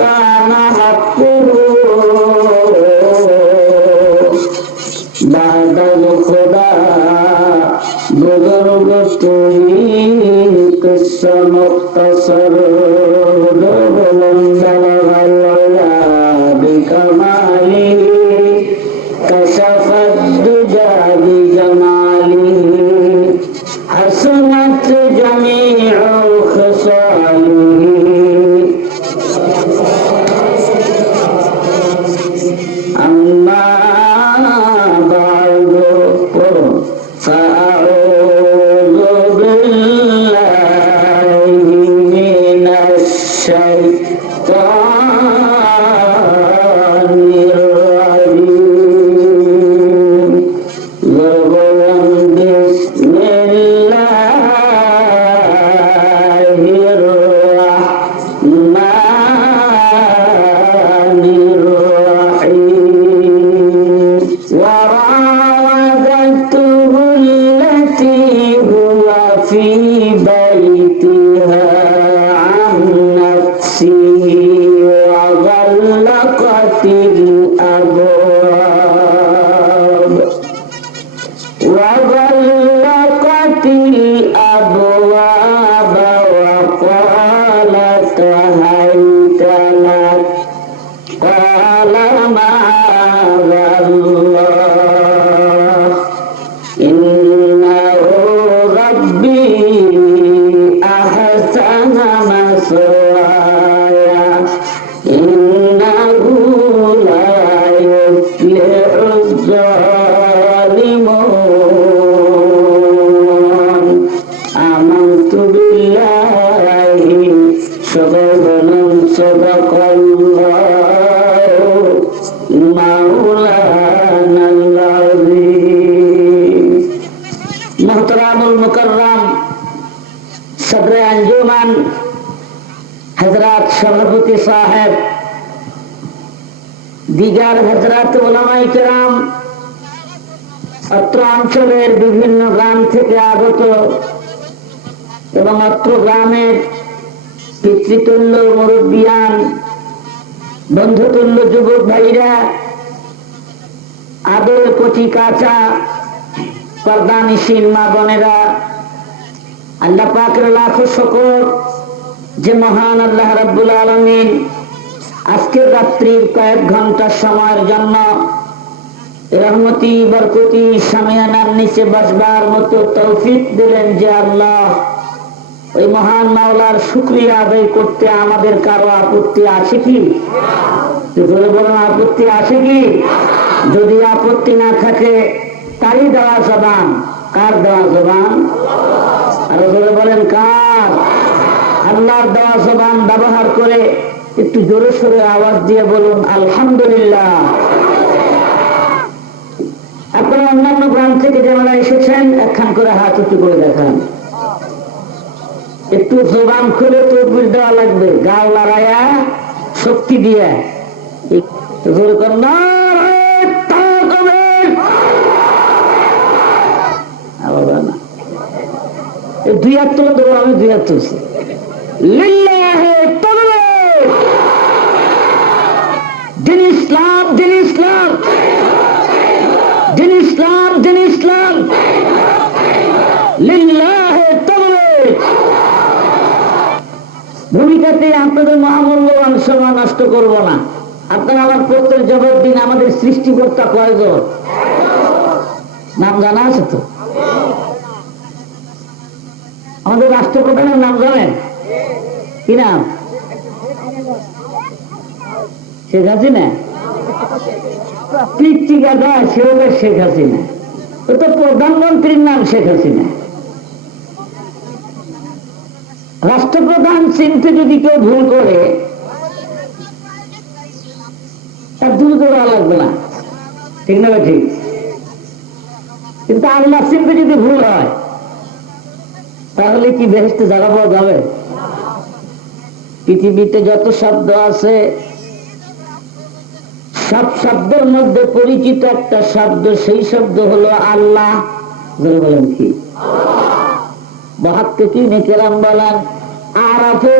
كان حقه আদর কচি কাঁচা পর্দানিসীন মা বোনেরা। আল্লাহ পাকের লাখো শকর যে মহান আল্লাহ রাব্বুল আলমিন আজকের রাত্রির কয়েক ঘণ্টার সময়ের জন্য রহমতি, বরকতি, সামিয়ানার নিচে বসবার মতো তৌফিক দিলেন যে আল্লাহ। ওই মহান মাওলার শুক্রিয়া আদায় করতে আমাদের কারও আপত্তি আছে কি? আপত্তি আছে কি? যদি আপত্তি না থাকে, তারই দেওয়া জবান। কার দেওয়া জবান? আরও ধরে বলেন, কার? আল্লাহর দেওয়া জবান ব্যবহার করে একটু জোরে সোরে আওয়াজ দিয়ে বলুন, আলহামদুলিল্লাহ। আপনারা অন্যান্য গ্রাম থেকে যারা এসেছেন, একখান করে হাত উঁচু করে দেখান। একটু জবান খুলে তরবির দেওয়া লাগবে গাও লড়াইয়া শক্তি দিয়ে। জোরে কর, দুই হাত তুলে দেবো আমি দুই হাত তুলছি। ভূমিকাতে আপনাদের মহামূল্যবান সময় নষ্ট করব না। আপনারা আমার প্রত্যেক জবাব দিন আমাদের সৃষ্টিকর্তা কয়জন? নাম জানা আছে তো? আমাদের রাষ্ট্রপ্রধানের নাম জানেন? কি নাম? শেখ হাসিনা? পিচ্ছি গাদা সে হলো শেখ হাসিনা। ও তো প্রধানমন্ত্রীর নাম শেখ হাসিনা। রাষ্ট্রপ্রধান চিনতে যদি কেউ ভুল করে, তার দূর করা লাগবে না। ঠিক না ঠিক? কিন্তু আল্লাহ চিনতে যদি ভুল হয়, তাহলে কি বেহেস্তে জায়গা পাওয়া যাবে? পৃথিবীতে যত শব্দ আছে, সব শব্দের মধ্যে পরিচিত একটা শব্দ, সেই শব্দ হলো আল্লাহ। বলেন কি? মহাত্মকি কেরাম বলেন আরাফে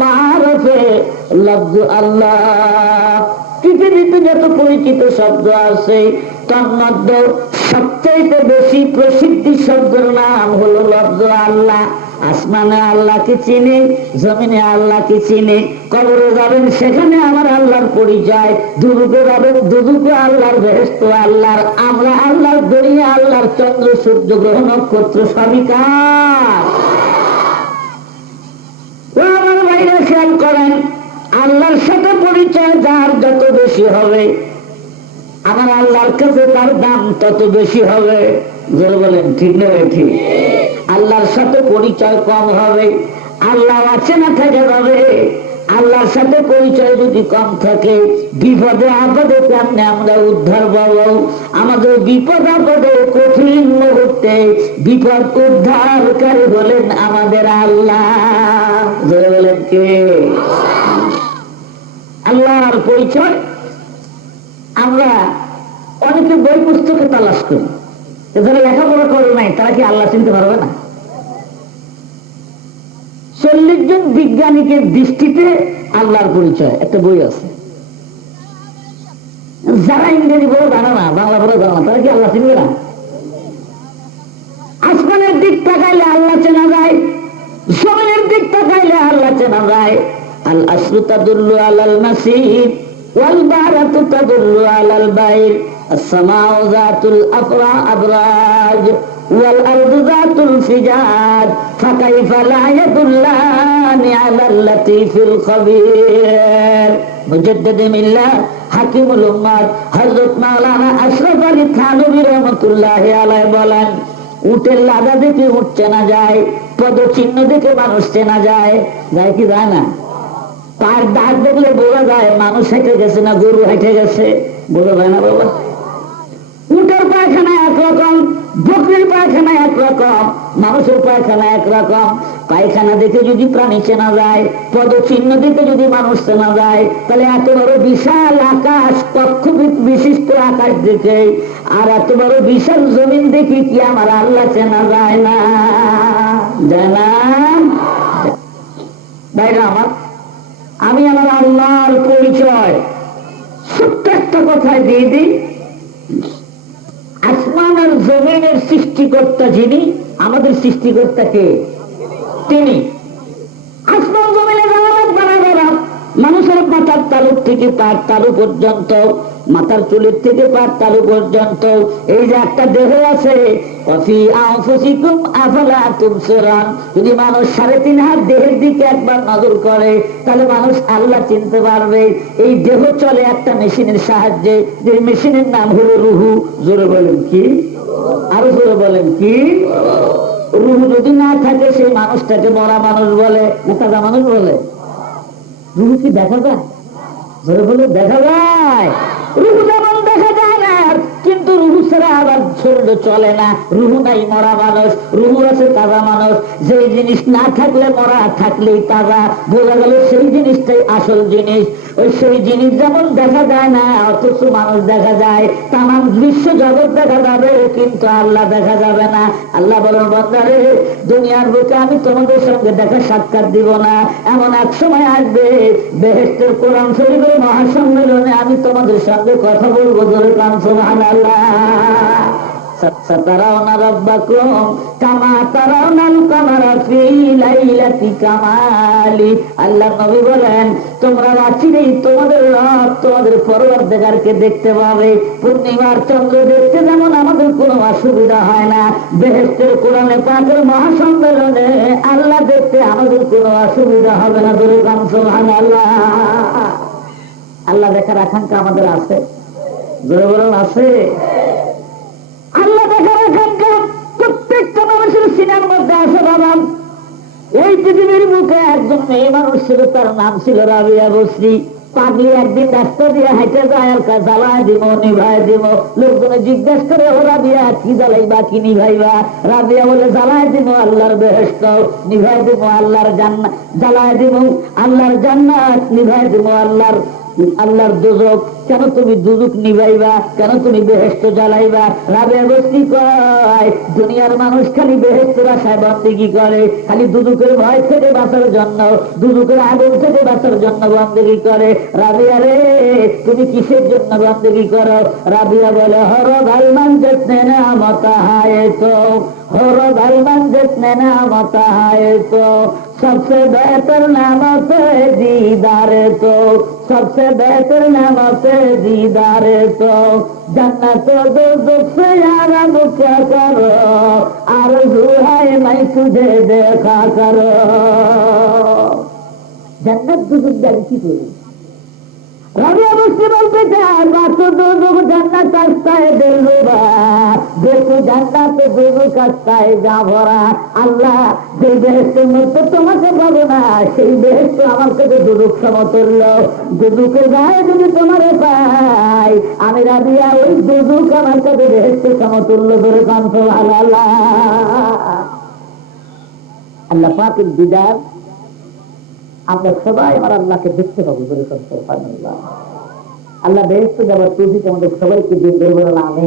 মারফে লব্জ আল্লাহ। পৃথিবীতে যত পরিচিত শব্দ আছে, তার মধ্যে সবচাইতে বেশি প্রসিদ্ধি শব্দের নাম হলো লব্জ আল্লাহ। আসমানে আল্লাহকে চিনে, জমিনে আল্লাহকে চিনে, কবরে যাবেন, সেখানে আমার আল্লাহর পরিচয়। দুদুকে যাবেন দুদুকে আল্লাহর বেহস্ত আল্লাহর আমরা আল্লাহর দরিয়া আল্লাহর চন্দ্র, সূর্য, গ্রহ, নক্ষত্র সবই বাইরে খেয়াল করেন, আল্লাহর সাথে পরিচয় যার যত বেশি হবে, আমার আল্লাহর কাছে তার দাম তত বেশি হবে। জোরে বলেন, ঠিক না ঠিক? আল্লাহর সাথে পরিচয় কম হবে আল্লাহ আছে না থেকে যাবে আল্লাহর সাথে পরিচয় যদি কম থাকে, বিপদে আপদে কেমনে আমরা উদ্ধার পাবো। আমাদের বিপদ আপদে কঠিন মুহূর্তে বিপদ উদ্ধারকারী হলেন আমাদের আল্লাহ। বলেন, কে? আল্লাহর পরিচয় আমরা অনেকে বই পুস্তকে তালাশ করি। যারা লেখাপড়া করে নাই, তারা কি আল্লাহ চিনতে পারবে না? চল্লিশ জন বিজ্ঞানীদের দৃষ্টিতে আল্লাহর পরিচয়, একটা বই আছে। যারা ইংরেজি বড় জানে না, বাংলা বড় জানে তারা কি আল্লাহ চিনবে না? আসমানের দিক তাকাইলে আল্লাহ চেনা যায়, জমিনের দিক তাকাইলে আল্লাহ চেনা যায়। আল আসরু তাদুল্লু আলাল মাসিদ, ওয়াল বারাতু তাদুল্লু আলাল বাইর। السماء ذات الأفرع أبراج والأرض ذات الفجاج فكيف لا يدلان على اللطيف الخبير مجدد মিল্লাহ হাকিমুল উম্মাদ হযরত মাওলানা আশরাফ আলী থানভী রাহমাতুল্লাহি আলাইহি বলেন উটের লাদা দেখে উঠ চেনা যায় পদচিহ্ন দেখে মানুষ চেনা যায় যায় কি যায় না তার দাগ দেখলে বোঝা যায় মানুষ হেঁটে গেছে না গরু হেঁটে গেছে বোঝা যায় না বাবা উটের পায়খানা একরকম বকরির পায়খানা একরকম, মানুষের পায়খানা একরকম। পায়খানা দেখে যদি প্রাণী চেনা যায়, পদচিহ্ন দেখে যদি মানুষ চেনা যায়, তাহলে এত বড় বিশাল আকাশ কক্ষ বিশিষ্ট আকাশ দেখে, আর এত বড় বিশাল জমিন দেখে কি আমার আল্লাহ চেনা যায় না? না? ভাইরা আমার, আমি আমার আল্লাহর পরিচয় ছোট্ট একটা কথায় দিয়ে দিই। আসমান আর জমিনের সৃষ্টিকর্তা যিনি আমাদের সৃষ্টিকর্তা কে? তিনি। আসমান জমিনে মানুষের মাথার তালুক থেকে পার তালু পর্যন্ত, মাথার চুলের থেকে পার তালু পর্যন্ত, এই যে একটা দেহ আছে যদি মানুষ সাড়ে তিন হাত দেহের দিকে একবার নজর করে, তাহলে মানুষ আল্লাহ চিনতে পারবে, এই দেহ চলে একটা মেশিনের সাহায্যে, যে মেশিনের নাম হলো রুহু। জোরে বলেন কি? আরও জোরে বলেন কি? রুহু যদি না থাকে, সেই মানুষটাকে মরা মানুষ বলে তাজা মানুষ বলে। রুহ কি দেখা যায়? বলে বলে দেখা যায়। রুহ যেমন দেখা যায়। কিন্তু রুহু ছাড়া আবার শরীর চলে না। রুহু নাই মরা মানুষ, রুহু আছে তাজা মানুষ। যে জিনিস না থাকলে মরা, থাকলেই তাজা। বোঝা গেল সেই জিনিসটাই আসল জিনিস। ওই সেই জিনিস যেমন দেখা যায় না, অথচ মানুষ দেখা যায়। তামাম দৃশ্য জগৎ দেখা যাবে, কিন্তু আল্লাহ দেখা যাবে না। আল্লাহ বলেন, বন্দারে, দুনিয়ার বুকে আমি তোমাদের সঙ্গে দেখা সাক্ষাৎ দিব না। এমন এক সময় আসবে বেহেস্টের কোরআন শরীফের মহাসম্মেলনে আমি তোমাদের সঙ্গে কথা বলব ধরে কান সোহান سترون ربكم كما ترون القمر في ليلة كمالي আল্লাহ নবী বলেন তোমরা রাত্রিরেই তোমাদের রব তোমাদের পরবর্তীকারকে দেখতে পাবে পূর্ণিমার চন্দ্র দেখতে যেমন আমাদের কোনো অসুবিধা হয় না বেহেস্তের কোরআনে পাকের মহাসম্মেলনে আল্লাহ দেখতে আমাদের কোনো অসুবিধা হবে না দূরে কাম আল্লাহ আল্লাহ দেখার আকাঙ্ক্ষা আমাদের আছে আছে। আল্লাহ দেখার প্রত্যেকটা মানুষের সিনার মধ্যে আছে বাবা। এই পৃথিবীর একজন মেয়ে মানুষ ছিল, তার নাম ছিল রাবিয়া বসরি। পাগলি একদিন রাস্তা দিয়ে যায় আর জ্বালায় দিব নিভাই দিব। লোকজনে জিজ্ঞাসা করে, ও রাবিয়া, কি জ্বালাইবা কি নিভাইবা রাবিয়া বলে, জ্বালায় দিব আল্লাহর বেহেস্ত নিভাই দিব আল্লাহর জান্নাত জ্বালায় দিব আল্লাহর জান্নাত নিভাই দিব আল্লাহর আল্লাহর দুজক। কেন তুমি দুজক নিবাইবা কেন তুমি বেহেস্ত জ্বালাইবা রাবে বস্তি কয় দুনিয়ার মানুষ খালি বেহেস্তের আশায় বন্দিগি করে খালি দুদুকের ভয় থেকে বাঁচার জন্য দুদুকের আগুন থেকে বাঁচার জন্য বন্দিগি করে রাবিয়া রে তুমি কিসের জন্য বন্দিগি করো রাবিয়া বলে হর ভাইমান যেতে না মতা হায় তো হর ভাইমান যেতে না মতা হায় তো सबसे बेहतर नाम से दीदार तो सबसे बेहतर नाम दीदारे तो। जन्नत दो दुख से यारा क्या करो। आरज़ू है मैं तुझे देखा करो। जन्नत दुख जारी की বলতে আল্লাহ তোমাকে আমার কাছে দুদুক যদি তোমারে পাই, আমি রাবিয়া ওই দুদুক আমার কাছে বেহেস্তের সমতুল্য ধরে কান্ত আল্লাহ আল্লাহ পাকের আমরা সবাই আমার আল্লাহকে দেখতে পাবো আল্লাহ। বেহস্ত যাবার তৌফিক আমাদের সবাইকে দিন ধরবে না আমি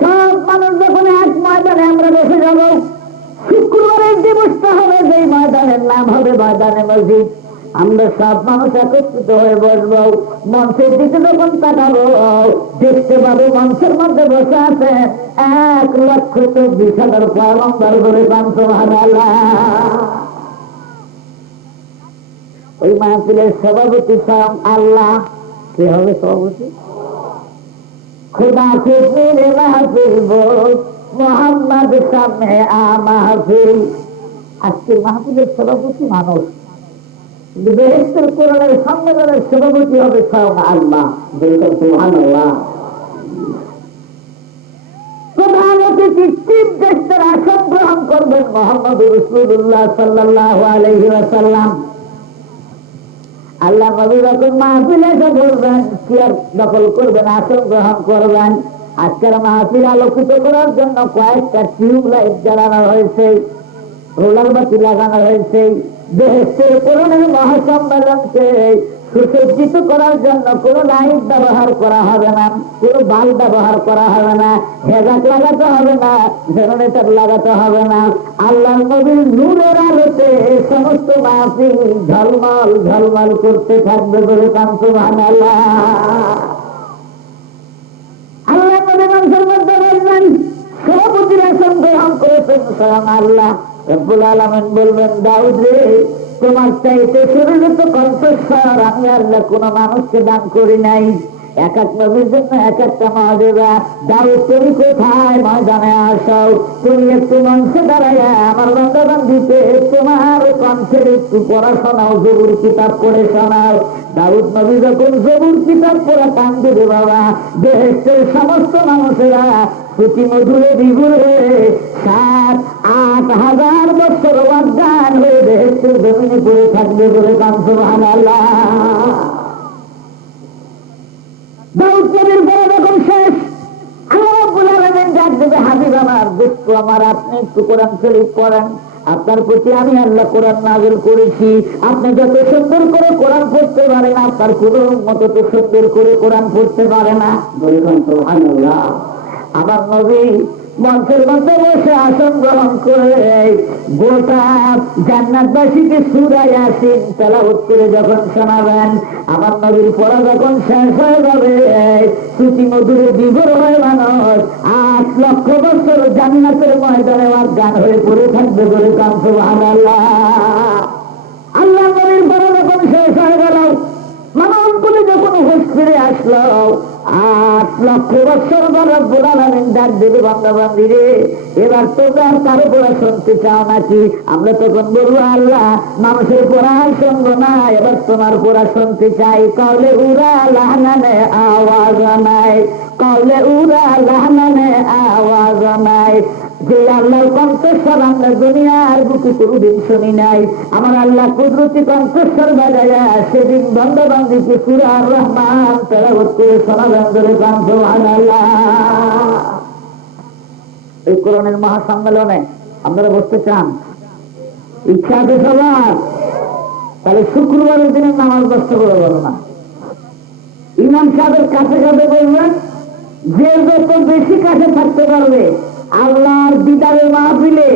সব মানুষ যখন এক ময়দানে আমরা বসে যাব শুক্রবারের দিবসটা হবে, যেই ময়দানের নাম হবে ময়দানে মসজিদ। আমরা সব মানুষ একত্রিত হয়ে বসবো, মঞ্চের দিকে যখন তাকাবো, দেখতে পাবো মঞ্চের মধ্যে বসে আছে এক লক্ষ চব্বিশ হাজার পয়লম্বর করে পাঁচ আল্লাহ ওই মাহফিলের সভাপতি স্বয়ং আল্লাহ। কে হবে সভাপতি? মোহাম্মদ সম্মেলনের সভাপতি হবে আল্লাহ। সুহান প্রধান অতিথি চিফ গেস্টের আসন গ্রহণ করবেন মোহাম্মদ রসুল্লাহ সাল্লাহ আলহি ওয়াসাল্লাম। আল্লাহ নবী যখন মাহফিল এসে বলবেন চেয়ার দখল করবেন, আসন গ্রহণ করবেন? আজকের মাহফিল আলোকিত করার জন্য কয়েকটা টিউব লাইট জ্বালানো হয়েছে, রোলার বাতি লাগানো হয়েছে দেহের করণের মহাসম্মেলনকে সুসজ্জিত করার জন্য কোন লাইট ব্যবহার করা হবে না, কোন বাল ব্যবহার করা হবে না হেজাক লাগাতে হবে না, জেনারেটর লাগাতে হবে না। আল্লাহ নবীর নূরের আলোতে সমস্ত মাহফিল ঝলমল ঝলমল করতে থাকবে বলে কান্ত আল্লাহ আল্লাহ নবী গ্রহণ করেছেন স্বয়ং আল্লাহ। আলমেন বলবেন, দাউদ রে তোমার চাইতে শরীরে তো কণ্ঠস্বর আমি আল্লাহ কোন মানুষকে দান করি নাই। এক এক নবীর জন্য এক একটা মহাদেবা দাউদ তুমি কোথায়? ময়দানে আসাও তুমি একটু মঞ্চে দাঁড়াইয়া আমার বন্ধবান দিতে তোমার কণ্ঠের একটু পড়াশোনাও জরুর কিতাব পড়ে শোনাও। দাউদ নবী যখন জরুর কিতাব পড়া কান দেবে বাবা, দেশের সমস্ত মানুষেরা প্রতি মধুরে হয়ে সাত, আট হাজার বছর অজ্ঞান হয়ে জমিনে পড়ে থাকবে বলে কোরআন শরীফ আপনার প্রতি আমি আল্লাহ কোরআন নাজিল করেছি। আপনি যত সুন্দর করে কোরআন পড়তে পারেন, আপনার কোন মতো তো সুন্দর করে কোরআন পড়তে পারে না। আমার নবী মঞ্চের মধ্যে বসে আসন গ্রহণ করে গোটা জান্নাতবাসীকে সুরাই আসেন তেলাওত করে যখন শোনাবেন, আমার নবীর পড়া যখন শেষ হয়ে যাবে শ্রুতি মধুরে বিভোর হয়ে মানুষ আট লক্ষ বছর জান্নাতের ময়দানে আমার গান হয়ে পড়ে থাকবে বলে কান্ত আল্লাহ আল্লাহ নবীর পড়া যখন শেষ হয়ে গেল মানুষ বলে যখন হুশ ফিরে আসলো আট লক্ষ বছর বড় বুড়ালামেন ডাক দেবে বাংলা রে এবার তোমরা কারও পড়া শুনতে চাও নাকি? আমরা তখন বলব, আল্লাহ, মানুষের পড়া শুনব না, এবার তোমার পড়া শুনতে চাই। কলে উড়া লাহানে আওয়াজ নাই কলে উড়া লাহানে আওয়াজ নাই যে আল্লাহর কণ্ঠস্বর আমরা দুনিয়ার বুকে কোনদিন শুনি নাই। আমার আল্লাহ কুদরতি কণ্ঠস্বর বাজায়া সেদিন বন্ধবান্ধীকে সুরার রহমান তেরাবত করে শোনাবেন ধরে কণ্ঠ আল্লাহ এই করণের মহাসম্মেলনে আপনারা বসতে চান, ইচ্ছা আছে সবার? তাহলে শুক্রবারের দিনে নামাজ নষ্ট করে বলো না। ইমাম সাহেবের কাছে কাছে বলবেন, যে যত বেশি কাছে থাকতে পারবে আল্লাহর দিদারের মাহফিলে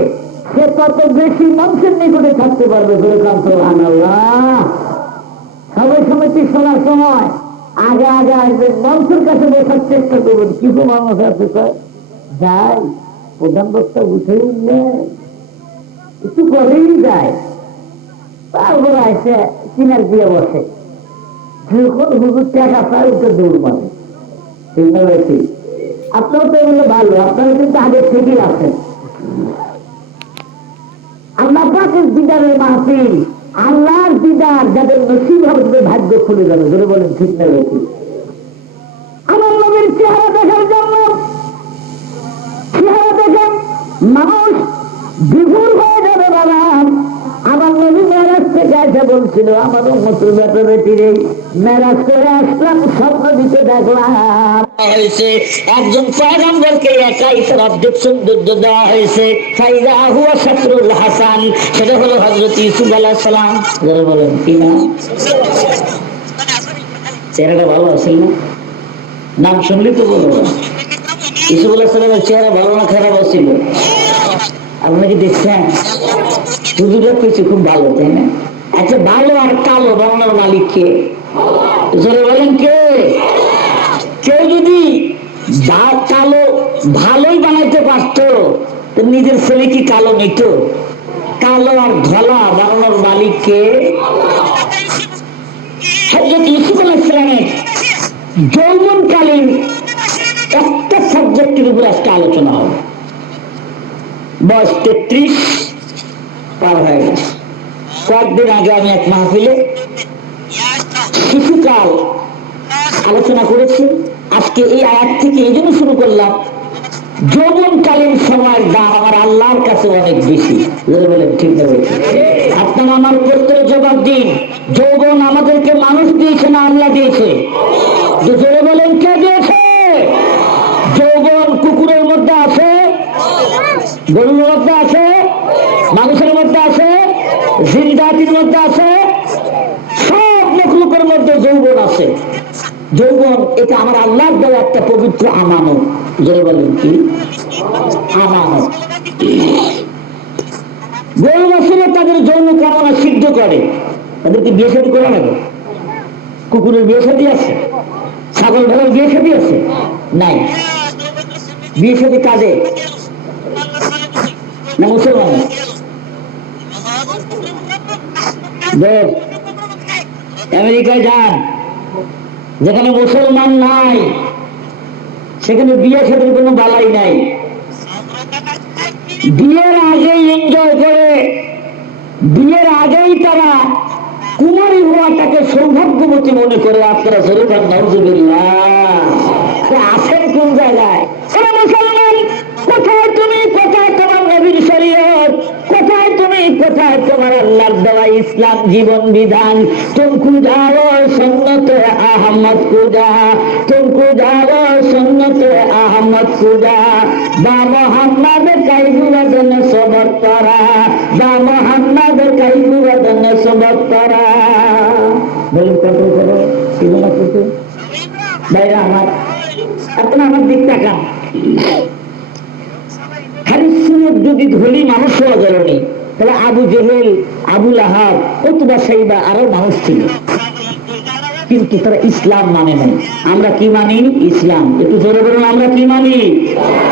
সে তত বেশি মানুষের নিকটে থাকতে পারবে আল্লাহ সবাই সমিতি শোনার সময় আগে আগে আসবে, মানুষের কাছে বসার চেষ্টা করবেন। কিছু মানুষ আছে স্যার যাই, প্রধান বক্তা উঠে একটু পরেই যায়। তারপরে আসে, কিনার দিয়ে বসে। যখন হুজুর টাকা পায় ওকে দৌড় মারে। ঠিক না বেশি আপনারা তো এগুলো ভালো, আপনারা কিন্তু আগে থেকেই আছেন। আল্লাহ পাকের দিদারের মাহফিল, আল্লাহর দিদার যাদের নসিব হবে তাদের ভাগ্য খুলে যাবে ধরে বলেন ঠিক না বেশি আমার নবীর চেহারা দেখার জন্য চেহারা দেখেন মানুষ বিভুর হয়ে যাবে, বাবা। আমার নবী মেরাজ থেকে এসে বলছিল, আমার মতো বেটা বেটিরে মেরাজ করে আসলাম স্বপ্ন দিতে দেখলাম। হয়েছে। একজন পয়গম্বরকে একাই তার সৌন্দর্য দেওয়া হয়েছে। ফাইদা হুয়া শাকরুল হাসান সেটা হলো হজরত ইউসুফ আলাহ সালাম। বলেন কি না চেহারাটা ভালো আছে না? নাম শুনলি তো বলব ইসুফ আলাহ সালামের চেহারা ভালো না খারাপ ছিল আপনি কি দেখছেন? হুজুরা কিছু খুব ভালো তাই না? আচ্ছা ভালো আর কালো বাংলার মালিক কে? জোরে বলেন কে? কেউ যদি ভাত কালো ভালোই বানাইতে পারতো নিজের ছেলে কি কালো নিত? কালো আর ধলা বাংলার মালিক কে? হজরত ইউসুফ ইসলামের যৌবনকালীন একটা সাবজেক্টের উপর আজকে আলোচনা হবে। বয়স তেত্রিশ, পার হয়ে গেছে। কয়েকদিন আগে আমি এক মাহফিলে শিশুকাল আলোচনা করেছি। আজকে এই আয়াত থেকে এই জন্য শুরু করলাম যৌবনকালীন সময়ের দাম আমার আল্লাহর কাছে অনেক বেশি। বলেন, ঠিক আপনার আমার প্রত্যেক জবাব দিন। যৌবন আমাদেরকে মানুষ দিয়েছে না আল্লাহ দিয়েছে? জোরে বলেন, কে দিয়েছে? যৌবন কুকুরের মধ্যে আছে, গরুর মধ্যে আছে, মানুষের মধ্যে আছে জিন্দাতির মধ্যে আছে মধ্যে আছে। যৌবন, এটা আমার আল্লাহ দেওয়া একটা পবিত্র আমানত। জয় বলেন কি? আমানত। গরু বছরে তাদের যৌন কামনা সিদ্ধ করে। তাদেরকে বিয়ে শাদী করা লাগে। কুকুরের বিয়ে শাদী আছে? ছাগল ভেড়ার বিয়ে শাদী আছে? নাই। বিয়ে শাদী কাজে? না মুসলমান দেখ আমেরিকায় যান। যেখানে মুসলমান নাই, সেখানে বিয়ে সাথে কোনো বালাই নাই। বিয়ের আগেই এনজয় করে, বিয়ের আগেই তারা কুমারী হওয়াটাকে সৌভাগ্যবতী মনে করে আপনারা শরীফান নজরুল্লাহ আছেন কোন জায়গায়? মুসলমান, কোথায় তুমি? কোথায় তোমার নবীর শরীয়ত? কোথায় তোমার আল্লাহর দেওয়া ইসলাম জীবন বিধান? তুমকু যাও সন্নত আহমদ কুজা তুমকু যাও সন্নত আহমদ কুজা বা মোহাম্মদ কাইবুয়াদন সবর করা বা মোহাম্মদ কাইবুয়াদন সবর করা বলুন, কত করো কি কিছু ভাইরা আমার, আপনার আমার দিক তাকান। হারিসুনের যদি ধনী মানুষ হওয়া গেল নি তাহলে আবু জেহেল আবুল আহাব অতুবা সাইবা আরও মানুষ ছিল। কিন্তু তারা ইসলাম মানে নাই। আমরা কি মানি? ইসলাম। একটু জোরে বলুন, আমরা কি মানি?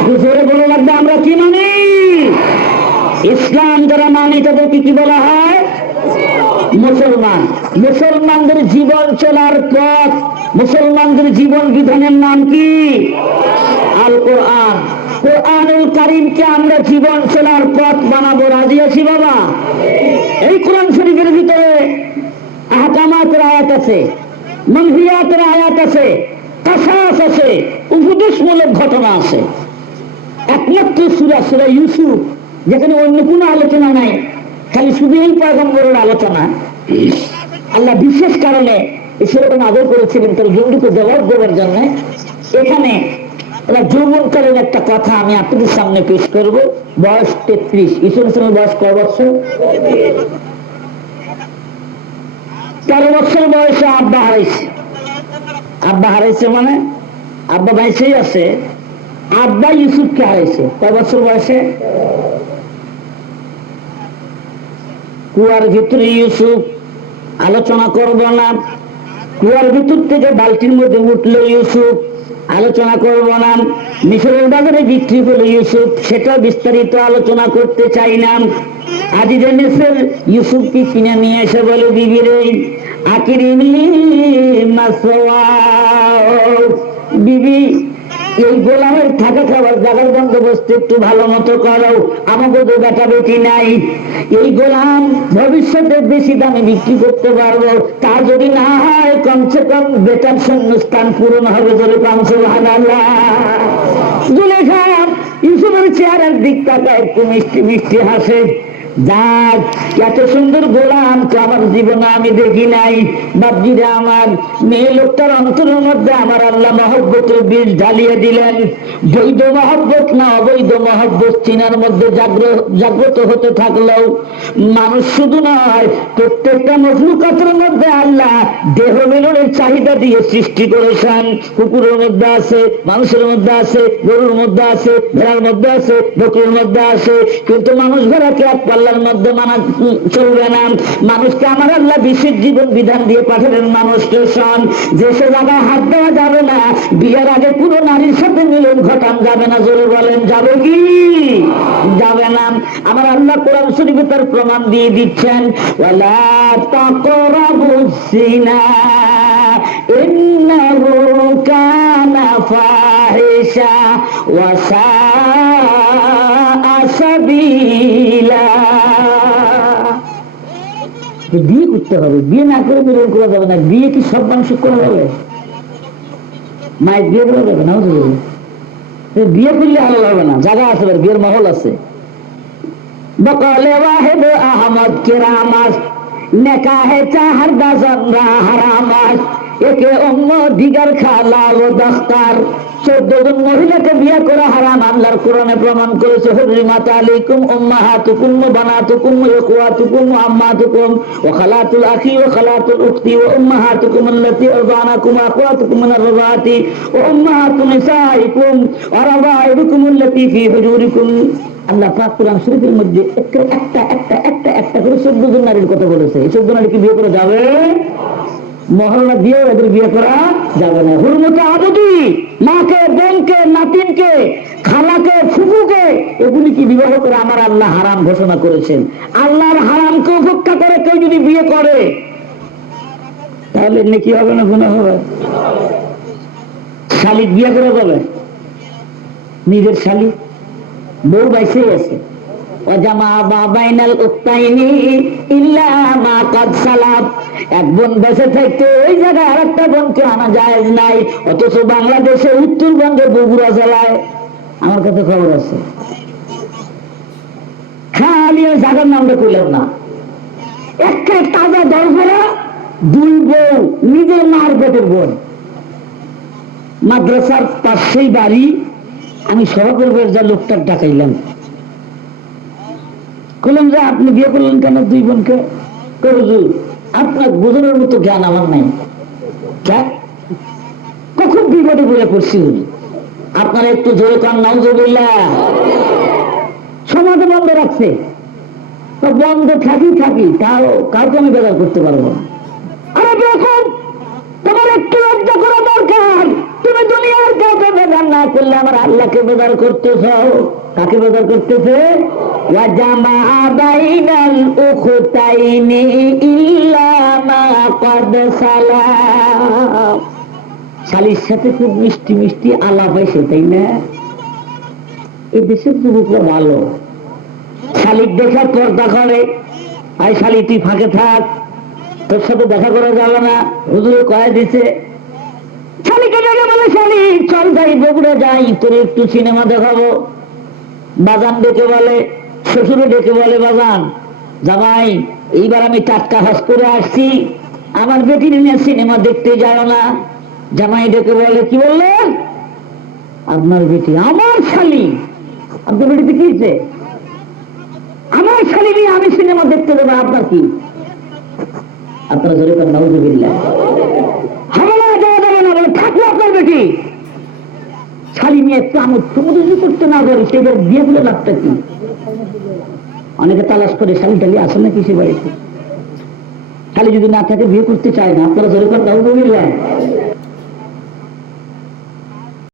একটু জোরে বলুন লাগবে আমরা কি মানি? ইসলাম যারা মানি, তাদেরকে কি বলা হয়? মুসলমান। মুসলমানদের জীবন চলার পথ, মুসলমানদের জীবন বিধানের নাম কি? আল কোরআন কোরআনুল কারিমকে আমরা জীবন চলার পথ বানাবো। রাজি আছি বাবা? এই কোরআন শরীফের ভিতরে আহকামাতের আয়াত আছে, মনহিয়াতের আয়াত আছে, কাসাস আছে, উপদেশমূলক ঘটনা আছে। একমাত্র সুরা সুরা ইউসুফ, যেখানে অন্য কোনো আলোচনা নাই, খালি শুধু এই পয়গম্বরের আলোচনা। আল্লাহ বিশেষ কারণে সেরকম আদর করেছিলেন, তার জঙ্গিকে জবাব দেওয়ার জন্য। এখানে ওরা যৌবনকালের একটা কথা আমি আপনাদের সামনে পেশ করব। বয়স তেত্রিশ। ইসুল ইসলামের বয়স কয় বছর? তেরো বছর বয়সে আব্বা হারাইছে। আব্বা হারাইছে মানে? আব্বা বাইসেই আছে। আব্বা ইউসুফকে হারাইছে। কয় বছর বয়সে? কুয়ার ভিতরে ইউসুফ, আলোচনা করব না। কুয়ার ভিতর থেকে বালতির মধ্যে উঠল ইউসুফ। আলোচনা করব না। মিশরের বাজারে বিক্রি বলে ইউসুফ সেটা বিস্তারিত আলোচনা করতে চাই না। আজিজে মিশর ইউসুফকে কিনে নিয়ে এসে বলে বিবিরে আকিরিমি মাসওয়া বিবি এই গোলামের থাকা খাবার জায়গার বন্দোবস্ত একটু ভালো মতো করো। আমাকে তো বেটা বেটি নাই। এই গোলাম ভবিষ্যতে বেশি দামে বিক্রি করতে পারব। তা যদি না হয়, কমসে কম বেটার শূন্যস্থান পূরণ হবে ধরে পাঁচশো ভাগাল্লা জুলেখা, ইউসুফের চেহারার দিক তাকায় একটু মিষ্টি মিষ্টি হাসে। এত সুন্দর গোলাম তো আমার জীবনে আমি দেখি নাই। বাবজিরা আমার মেয়ে লোকটার অন্তরের মধ্যে আমার আল্লাহ মহব্বতের বীজ ঢালিয়ে দিলেন। বৈধ মহব্বত না অবৈধ মহব্বত চিনার মধ্যে জাগ্রত হতে থাকলেও মানুষ শুধু নয়, প্রত্যেকটা মজলুকাতের মধ্যে আল্লাহ দেহ মিলনের চাহিদা দিয়ে সৃষ্টি করেছেন। কুকুরের মধ্যে আছে, মানুষের মধ্যে আছে, গরুর মধ্যে আছে, ভেড়ার মধ্যে আছে, বকরির মধ্যে আছে। কিন্তু মানুষ ভেড়াকে এক পাল্লার মধ্যে মানা চলবে না। মানুষকে আমার আল্লাহ বিশেষ জীবন বিধান দিয়ে পাঠালেন মানুষকে শোন, যে সে জায়গায় হাত দেওয়া যাবে না, বিয়ের আগে পুরো নারীর সাথে মিলন ঘটান যাবে না, জোরে বলেন, যাবে কি? যাবে না। আমার আল্লাহ কোরআন শরীফে তার প্রমাণ দিয়ে দিচ্ছেন, ওয়ালা তাকরাবুস সিনা সাবিলা। বিয়ে করতে হবে। বিয়ে না করে মিলন করা যাবে না। বিয়ে কি সব মানুষ করা যাবে? মায়ের বিয়ে করা যাবে না? বিয়ে করলে ভালো হবে না। জায়গা আছে বিয়ের মহল আছে। বকলে আহমদ চোদ্দ জন মহিলাকে বিয়ে করা হারাম। আল্লাহর কোরআনে প্রমাণ করেছে আম্মাতুকুম ওয়া খালাতুল আখি ওয়া খালাতুল উখতি ওয়া উম্মাহাতুকুম আল্লাতী আরদানাকুম ওয়া আখওয়াতুকুম মিনার রাযাতি ওয়া উম্মাহাতু নিসাইকুম ওয়া রাবাইবুকুম আল্লাতী ফি আল্লাহ পাক কোরআন শরীফের মধ্যে একটা একটা একটা একটা একটা করে চোদ্দ নারীর কথা বলেছে। এই চোদ্দ নারীকে বিয়ে করে যাবে? মহল্লা দিয়ে এদের বিয়ে করা যাবে না। মাকে, বোনকে, নাতিনকে, খালাকে, ফুফুকে, এগুলি কি বিবাহ করে আমার আল্লাহ হারাম ঘোষণা করেছেন? আল্লাহর হারামকে উপেক্ষা করে কেউ যদি বিয়ে করে, তাহলে নাকি হবে না গুণা হবে? শালিক বিয়ে করে যাবে নিজের শালিক বউ বাইসেই আছে। বাংলাদেশে উত্তরবঙ্গে বগুড়া জেলায়। আমার কাছে খবর আছে। খালি নামটা না। একটা তাজা দল করে দুই বউ, নিজের মার পেটের বোন। মাদ্রাসার পাশেই বাড়ি, আমি সভাকর্মের যা লোকটার ডাকাইলাম। বললাম যে আপনি বিয়ে করলেন কেন? দুই বোনকে। কই আপনার বোঝানোর মতো জ্ঞান আমার নাই? কখন বিপদে বলে পড়ছি হুজুর। আপনারা একটু জোরে কান নাও জবিল্লা সমাজে বন্ধ রাখছে। বন্ধ থাকি থাকি, তাও কাউকে আমি বেকার করতে পারব না। তোমার একটু লজ্জা করা দরকার। তুমি দুনিয়ার কাউকে বেদার না করলে আমার আল্লাহকে বেদার করতেছ। কাকে বেদার করতেছে? ওয়াজামা বাইনাল উখতাইনি ইল্লা মা কদ সালাম শালির সাথে খুব মিষ্টি মিষ্টি আলাপ হয়েছে, তাই না? এই দেশের যুবকরা ভালো। শালিক দেখা পর্দা করে আই শালি, তুই ফাঁকে থাক। তোর সাথে দেখা করা যাবে না। হুজুর কয়ে দিছে, শালিকে বলে, শালি, চল যাই, বগুড়া যাই, তোর একটু সিনেমা দেখাবো। বাগান দেখে বলে শ্বশুরে ডেকে বলে বাগান জামাই, এইবার আমি টাটকা হস করে আসছি। আমার বেটি নিয়ে সিনেমা দেখতে যাও না। জামাই ডেকে বলে, কি বললে? আপনার বেটি আমার শালি। আপনার বেটিতে কি আমার শালি নিয়ে আমি সিনেমা দেখতে দেবো আপনার কি? আপনারা জোরে হামলা দেওয়া যাবে থাকল আপনার বেটি। শালি নিয়ে চামচ যদি করতে না পারি সেবার বিয়ে করে লাভটা কি? অনেকে তালাশ করে, শালি টালি আসে না কিসে বাড়িতে? শালি যদি না থাকে, বিয়ে করতে চায় না। আপনারা জোরে করেন